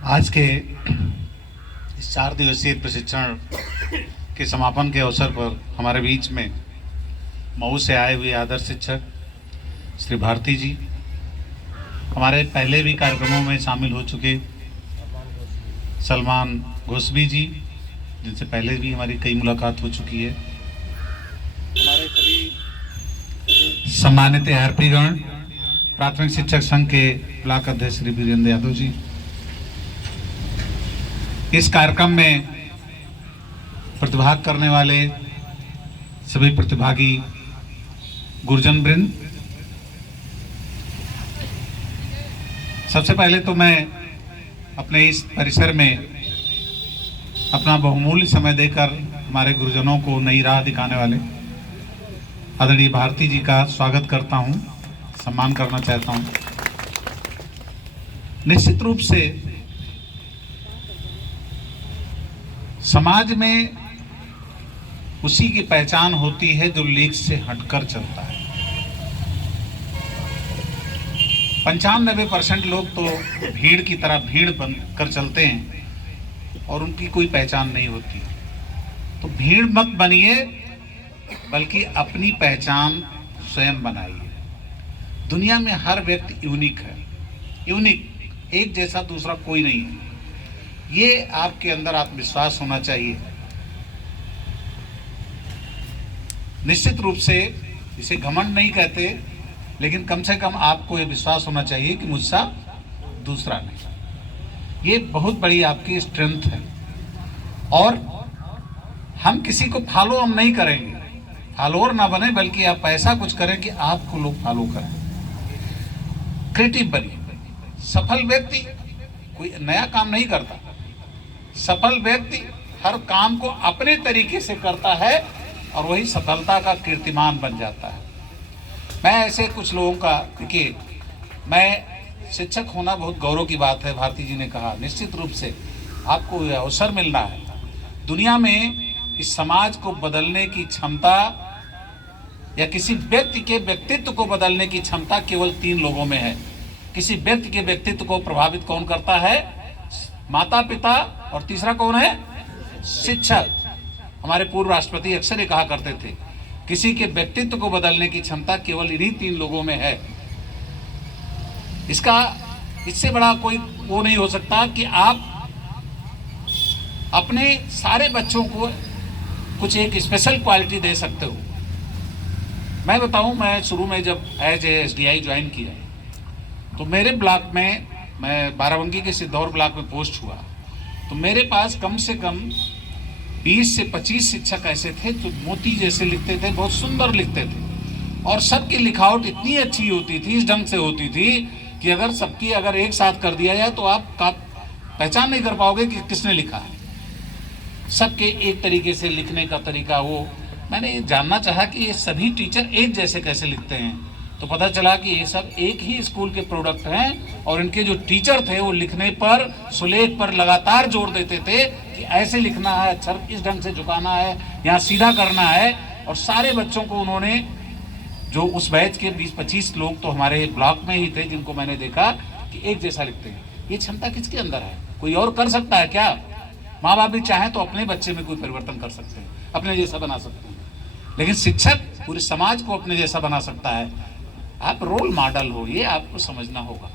आज के इस 4 दिवसीय प्रशिक्षण के समापन के अवसर पर हमारे बीच में मऊ से आए हुए आदर्श शिक्षक श्री भारती जी, हमारे पहले भी कार्यक्रमों में शामिल हो चुके सलमान घोसबी जी, जिनसे पहले भी हमारी कई मुलाकात हो चुकी है, हमारे सभी सम्मानित आरपी गण, प्राथमिक शिक्षक संघ के ब्लॉक अध्यक्ष श्री वीरेंद्र यादव जी, इस कार्यक्रम में प्रतिभाग करने वाले सभी प्रतिभागी गुरुजन वृंद, सबसे पहले तो मैं अपने इस परिसर में अपना बहुमूल्य समय देकर हमारे गुरुजनों को नई राह दिखाने वाले आदरणीय भारती जी का स्वागत करता हूं, सम्मान करना चाहता हूं। निश्चित रूप से समाज में उसी की पहचान होती है जो लीक से हटकर चलता है। 95% लोग तो भीड़ की तरह भीड़ बनकर चलते हैं और उनकी कोई पहचान नहीं होती। तो भीड़ मत बनिए, बल्कि अपनी पहचान स्वयं बनाइए। दुनिया में हर व्यक्ति यूनिक है, यूनिक, एक जैसा दूसरा कोई नहीं है। ये आपके अंदर आत्मविश्वास होना चाहिए। निश्चित रूप से इसे घमंड नहीं कहते, लेकिन कम से कम आपको ये विश्वास होना चाहिए कि मुझसा दूसरा नहीं। ये बहुत बड़ी आपकी स्ट्रेंथ है। और हम किसी को फॉलो हम नहीं करेंगे, फॉलोअर ना बने, बल्कि आप ऐसा कुछ करें कि आपको लोग फॉलो करें। क्रिएटिव बनिए। सफल व्यक्ति कोई नया काम नहीं करता। सफल व्यक्ति हर काम को अपने तरीके से करता है और वही सफलता का कीर्तिमान बन जाता है। मैं ऐसे कुछ लोगों का, देखिए, मैं शिक्षक होना बहुत गौरव की बात है। भारती जी ने कहा, निश्चित रूप से आपको यह अवसर मिलना है। दुनिया में इस समाज को बदलने की क्षमता या किसी व्यक्ति के व्यक्तित्व को बदलने की क्षमता केवल 3 लोगों में है। किसी व्यक्ति के व्यक्तित्व को प्रभावित कौन करता है? माता पिता, और तीसरा कौन है? शिक्षक। हमारे पूर्व राष्ट्रपति अक्सर ये कहा करते थे, किसी के व्यक्तित्व को बदलने की क्षमता केवल इन्हीं 3 लोगों में है। इससे बड़ा कोई वो नहीं हो सकता कि आप अपने सारे बच्चों को कुछ एक स्पेशल क्वालिटी दे सकते हो। मैं बताऊं, मैं शुरू में जब एज ए SDI ज्वाइन किया तो मेरे ब्लॉक में, मैं बाराबंकी के सिद्धौर ब्लॉक में पोस्ट हुआ, तो मेरे पास कम से कम 20 से 25 शिक्षक ऐसे थे जो मोती जैसे लिखते थे, बहुत सुंदर लिखते थे, और सबकी लिखावट इतनी अच्छी होती थी, इस ढंग से होती थी कि अगर एक साथ कर दिया जाए तो आप पहचान नहीं कर पाओगे कि किसने लिखा है। सबके एक तरीके से लिखने का तरीका वो, मैंने जानना चाहा कि ये सभी टीचर एक जैसे कैसे लिखते हैं, तो पता चला कि ये सब एक ही स्कूल के प्रोडक्ट हैं और इनके जो टीचर थे वो लिखने पर, सुलेख पर लगातार जोर देते थे कि ऐसे लिखना है, अक्षर इस ढंग से झुकाना है, यहाँ सीधा करना है। और सारे बच्चों को उन्होंने, जो उस बैच के 20-25 लोग तो हमारे ब्लॉक में ही थे जिनको मैंने देखा कि एक जैसा लिखते हैं। ये क्षमता किसके अंदर है? कोई और कर सकता है क्या? माँ बाप भी चाहें तो अपने बच्चे में कोई परिवर्तन कर सकते हैं, अपने जैसा बना सकते हैं, लेकिन शिक्षक पूरे समाज को अपने जैसा बना सकता है। आप रोल मॉडल हो, ये आपको समझना होगा।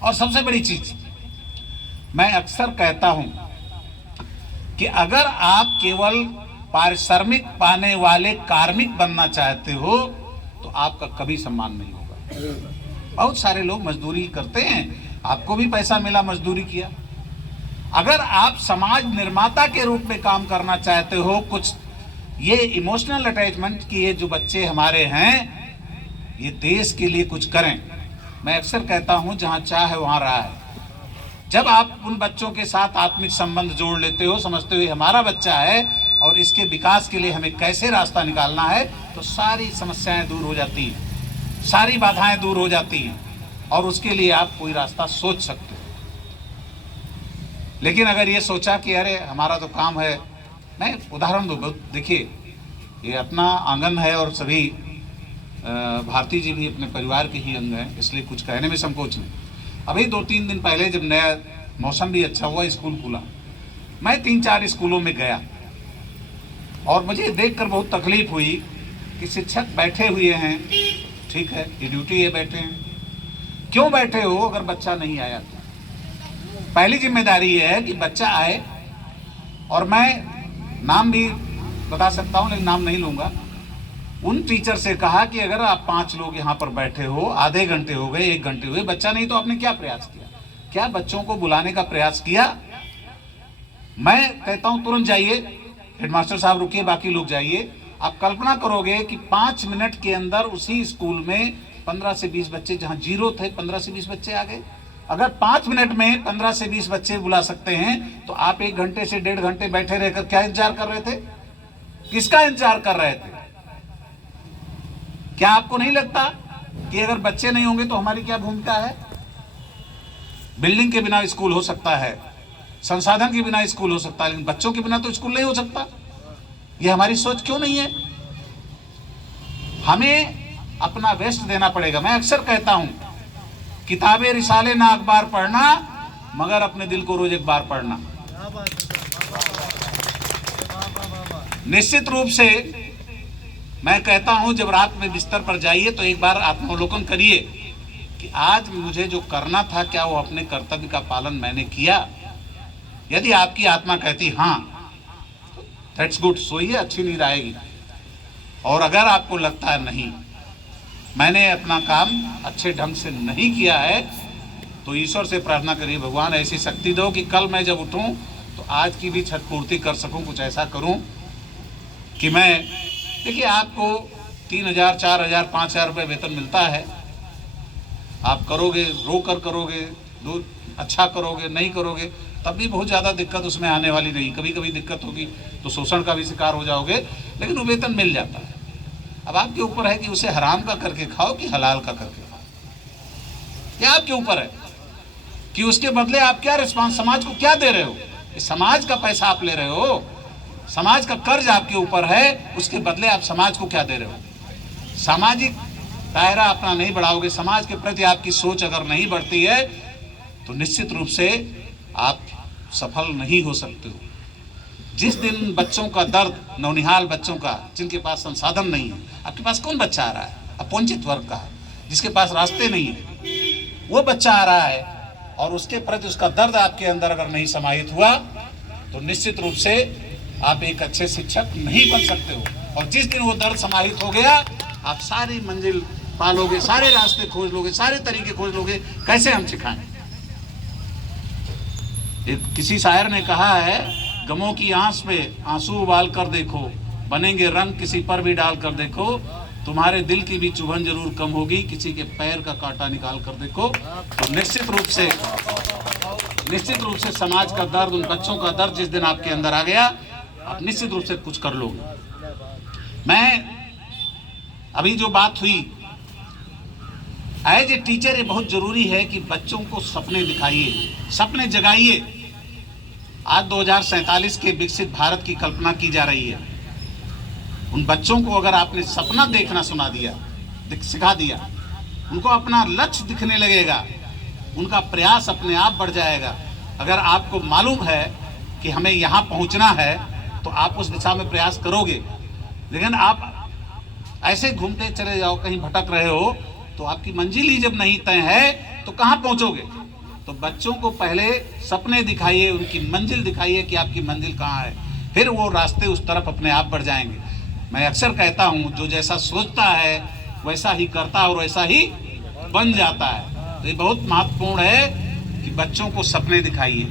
और सबसे बड़ी चीज मैं अक्सर कहता हूं कि अगर आप केवल पारिश्रमिक पाने वाले कार्मिक बनना चाहते हो तो आपका कभी सम्मान नहीं होगा। बहुत सारे लोग मजदूरी करते हैं, आपको भी पैसा मिला, मजदूरी किया। अगर आप समाज निर्माता के रूप में काम करना चाहते हो, कुछ ये इमोशनल अटैचमेंट कि ये जो बच्चे हमारे हैं ये देश के लिए कुछ करें। मैं अक्सर कहता हूं, जहां चाह है वहां राह है। जब आप उन बच्चों के साथ आत्मिक संबंध जोड़ लेते हो, समझते हो हमारा बच्चा है और इसके विकास के लिए हमें कैसे रास्ता निकालना है, तो सारी समस्याएं दूर हो जाती हैं, सारी बाधाएं दूर हो जाती हैं और उसके लिए आप कोई रास्ता सोच सकते हो। लेकिन अगर ये सोचा कि अरे हमारा तो काम है, मैं उदाहरण दूँ, देखिए, ये अपना आंगन है और सभी भारती जी भी अपने परिवार के ही अंग हैं, इसलिए कुछ कहने में संकोच नहीं। अभी 2-3 दिन पहले जब नया मौसम भी अच्छा हुआ, स्कूल खुला। मैं 3-4 स्कूलों में गया और मुझे देखकर बहुत तकलीफ हुई कि शिक्षक बैठे हुए हैं, ठीक है, ये ड्यूटी है, बैठे हैं। क्यों बैठे हो अगर बच्चा नहीं आया तो? पहली जिम्मेदारी ये है कि बच्चा आए। और मैं नाम भी बता सकता हूँ लेकिन नाम नहीं लूँगा। उन टीचर से कहा कि अगर आप 5 लोग यहाँ पर बैठे हो, आधे घंटे हो गए, 1 घंटे हुए, बच्चा नहीं तो आपने क्या प्रयास किया? क्या बच्चों को बुलाने का प्रयास किया? मैं कहता हूँ तुरंत जाइए, हेडमास्टर साहब रुकिए, बाकी लोग जाइए। आप कल्पना करोगे कि 5 मिनट के अंदर उसी स्कूल में 15 से 20 बच्चे, जहाँ 0 थे 15 से 20 बच्चे आ गए। अगर 5 मिनट में 15 से 20 बच्चे बुला सकते हैं तो आप 1 घंटे से 1.5 घंटे बैठे रहकर क्या इंतजार कर रहे थे? किसका इंतजार कर रहे थे? क्या आपको नहीं लगता कि अगर बच्चे नहीं होंगे तो हमारी क्या भूमिका है? बिल्डिंग के बिना स्कूल हो सकता है, संसाधन के बिना स्कूल हो सकता है, लेकिन बच्चों के बिना तो स्कूल नहीं हो सकता। ये हमारी सोच क्यों नहीं है? हमें अपना बेस्ट देना पड़ेगा। मैं अक्सर कहता हूं, किताबें रिसाले ना अखबार पढ़ना, मगर अपने दिल को रोज एक बार पढ़ना। निश्चित रूप से मैं कहता हूं, जब रात में बिस्तर पर जाइए तो एक बार आत्मावलोकन करिए कि आज मुझे जो करना था, क्या वो अपने कर्तव्य का पालन मैंने किया? यदि आपकी आत्मा कहती हाँ, दैट्स गुड, सोइए, अच्छी नींद आएगी। और अगर आपको लगता है नहीं, मैंने अपना काम अच्छे ढंग से नहीं किया है, तो ईश्वर से प्रार्थना करिए, भगवान ऐसी शक्ति दो कि कल मैं जब उठूं तो आज की भी छठ पूर्ति कर सकूं। कुछ ऐसा करूं कि मैं, देखिए, आपको 3,000, 4,000, 5,000 रुपये वेतन मिलता है। आप करोगे, रोकर करोगे, अच्छा करोगे, नहीं करोगे, तब भी बहुत ज़्यादा दिक्कत उसमें आने वाली नहीं। कभी कभी दिक्कत होगी तो शोषण का भी शिकार हो जाओगे, लेकिन वो वेतन मिल जाता है। अब आपके ऊपर है कि उसे हराम का करके खाओ कि हलाल का करके खाओ। ये आपके ऊपर है कि उसके बदले आप क्या रिस्पांस, समाज को क्या दे रहे हो। कि समाज का पैसा आप ले रहे हो, समाज का कर्ज आपके ऊपर है, उसके बदले आप समाज को क्या दे रहे हो? सामाजिक दायरा अपना नहीं बढ़ाओगे, समाज के प्रति आपकी सोच अगर नहीं बढ़ती है तो निश्चित रूप से आप सफल नहीं हो सकते हो। जिस दिन बच्चों का दर्द, नौनिहाल बच्चों का, जिनके पास संसाधन नहीं है, आपके पास कौन बच्चा आ रहा है? अपवंचित वर्ग का है, जिसके पास रास्ते नहीं है, वो बच्चा आ रहा है, और उसके प्रति उसका दर्द आपके अंदर अगर नहीं समाहित हुआ तो निश्चित रूप से आप एक अच्छे शिक्षक नहीं बन सकते हो। और जिस दिन वो दर्द समाहित हो गया, आप सारी मंजिल पालोगे, सारे रास्ते खोज लोगे, सारे तरीके खोज लोगे, कैसे हम सिखाएं। किसी शायर ने कहा है, गमों की आंस पे आंसू उबाल कर देखो, बनेंगे रंग किसी पर भी डाल कर देखो, तुम्हारे दिल की भी चुभन जरूर कम होगी, किसी के पैर का कांटा निकाल कर देखो। तो निश्चित रूप से समाज का दर्द, उन बच्चों का दर्द जिस दिन आपके अंदर आ गया, आप निश्चित रूप से कुछ कर लोगे। मैं अभी जो बात हुई, एज ए टीचर ये बहुत जरूरी है कि बच्चों को सपने दिखाइए, सपने जगाइए। आज 2047 के विकसित भारत की कल्पना की जा रही है। उन बच्चों को अगर आपने सपना देखना सिखा दिया, उनको अपना लक्ष्य दिखने लगेगा, उनका प्रयास अपने आप बढ़ जाएगा। अगर आपको मालूम है कि हमें यहाँ पहुँचना है तो आप उस दिशा में प्रयास करोगे। लेकिन आप ऐसे घूमते चले जाओ, कहीं भटक रहे हो, तो आपकी मंजिल ही जब नहीं तय है तो कहाँ पहुँचोगे? तो बच्चों को पहले सपने दिखाइए, उनकी मंजिल दिखाइए कि आपकी मंजिल कहाँ है, फिर वो रास्ते उस तरफ अपने आप बढ़ जाएंगे। मैं अक्सर कहता हूँ, जो जैसा सोचता है वैसा ही करता है और वैसा ही बन जाता है। तो ये बहुत महत्वपूर्ण है कि बच्चों को सपने दिखाइए।